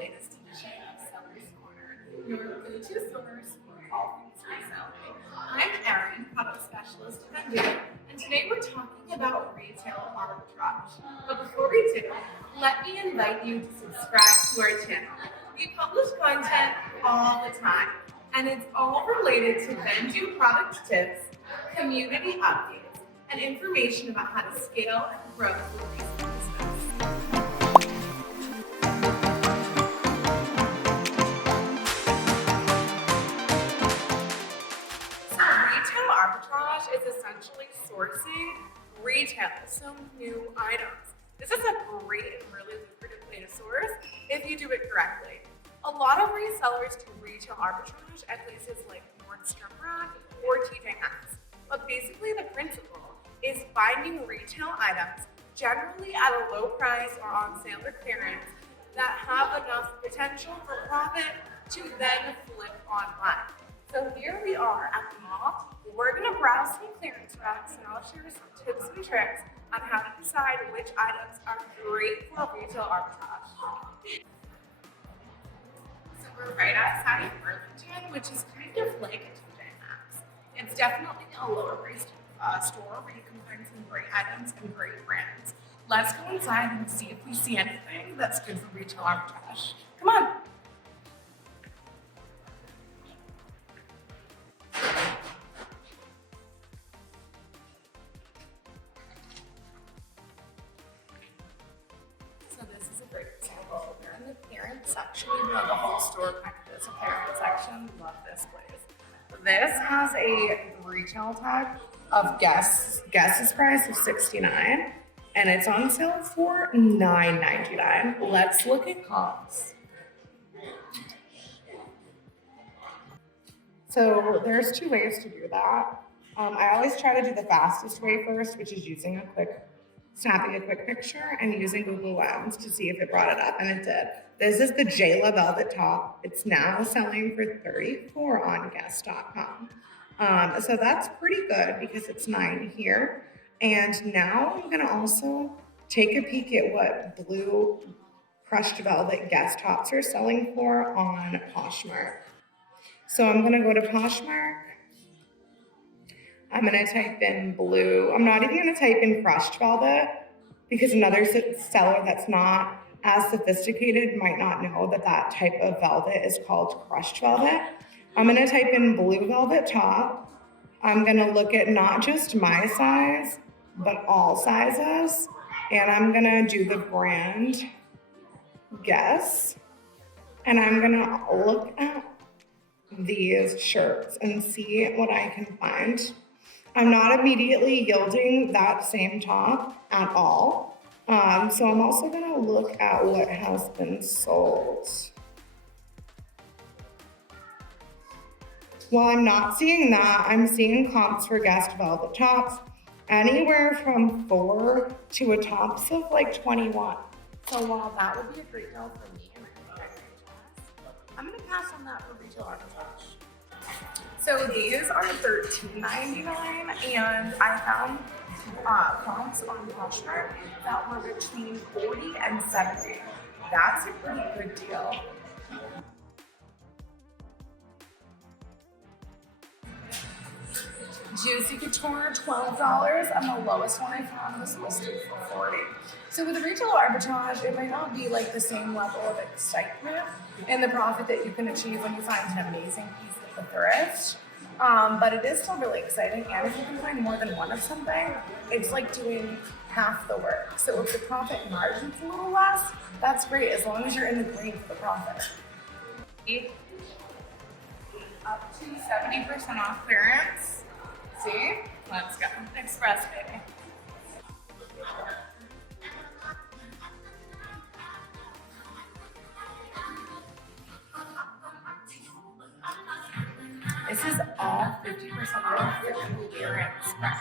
latest edition of Seller's Corner, your go-to source for all things reselling. I'm Erynn, product specialist at Vendoo, and today we're talking about retail arbitrage. But before we do, let me invite you to subscribe to our channel. We publish content all the time, and it's all related to Vendoo product tips, community updates, and information about how to scale and grow your resale business. So retail arbitrage is essentially sourcing retail, so new items. This is a great and really lucrative way to source if you do it correctly. A lot of resellers do retail arbitrage at places like Nordstrom Rack or TJ Maxx. But basically the principle is finding retail items, generally at a low price or on sale or clearance, that have enough potential for profit to then flip online. So here we are at the mall. We're gonna browse some clearance racks and I'll share some tips and tricks on how to decide which items are great for retail arbitrage. So we're right outside of Burlington, which is kind of like a TJ Maxx. It's definitely a lower priced store where you can find some great items and great brands. Let's go inside and see if we see anything that's good for retail arbitrage. Come on. So this is a great example. We're in the clearance section, even though the whole store kind of is a clearance section. Love this place. This has a retail tag of guess's price of $69, and it's on sale for $9.99. Let's look at comps. So there's two ways to do that. I always try to do the fastest way first, which is snapping a quick picture and using Google Lens to see if it brought it up, and it did. This is the Jayla Velvet top. It's now selling for $34 on Guess.com. So that's pretty good because it's $9 here. And now I'm gonna also take a peek at what blue crushed velvet Guess tops are selling for on Poshmark. So I'm gonna go to Poshmark. I'm gonna type in blue. I'm not even gonna type in crushed velvet because another seller that's not as sophisticated might not know that that type of velvet is called crushed velvet. I'm gonna type in blue velvet top. I'm gonna look at not just my size, but all sizes. And I'm gonna do the brand Guess. And I'm gonna look at these shirts and see what I can find. I'm not immediately yielding that same top at all. So I'm also gonna look at what has been sold. While I'm not seeing that, I'm seeing comps for Guess velvet tops anywhere from 4 to a tops of like 21. So while that would be a great deal for me, I'm gonna pass on that for retail arbitrage. So these are $13.99, and I found comps on Poshmark that were between 40 and 70. That's a pretty good deal. Juicy Couture, $12, and the lowest one I found was listed for $40. So with retail arbitrage, it might not be like the same level of excitement and the profit that you can achieve when you find an amazing piece at the thrift. But it is still really exciting, and if you can find more than one of something, it's like doing half the work. So if the profit margin's a little less, that's great, as long as you're in the green for the profit. Up to 70% off clearance. See? Let's go. Express baby. This is all 50% off the clearance price.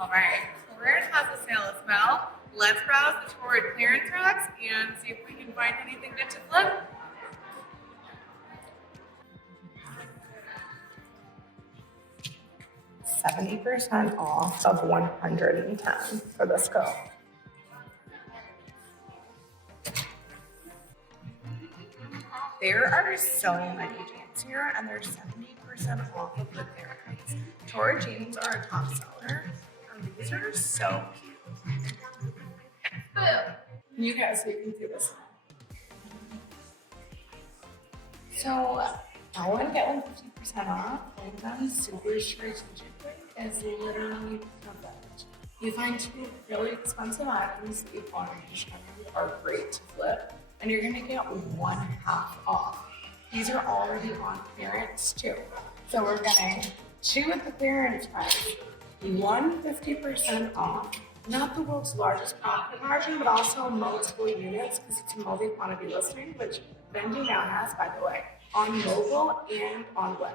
All right, Torrid has a sale as well. Let's browse the Torrid clearance racks and see if we can find anything good to flip. $70% off of 110 for this coat. There are so many jeans here, and they're 70% off of the clearance. Torrid jeans are a top seller, and these are so cute. You guys, so you can see this. So, buy one, get one 50% off. Going down super strategically is literally perfect. You find two really expensive items that you want to shop are great to flip, and you're going to get 1/2 off. These are already on clearance too. So we're getting 2 at the clearance price, 1 50% off. Not the world's largest profit margin, but also multiple units because it's a multi-quantity listing, which Vendoo now has, by the way, on mobile and on web.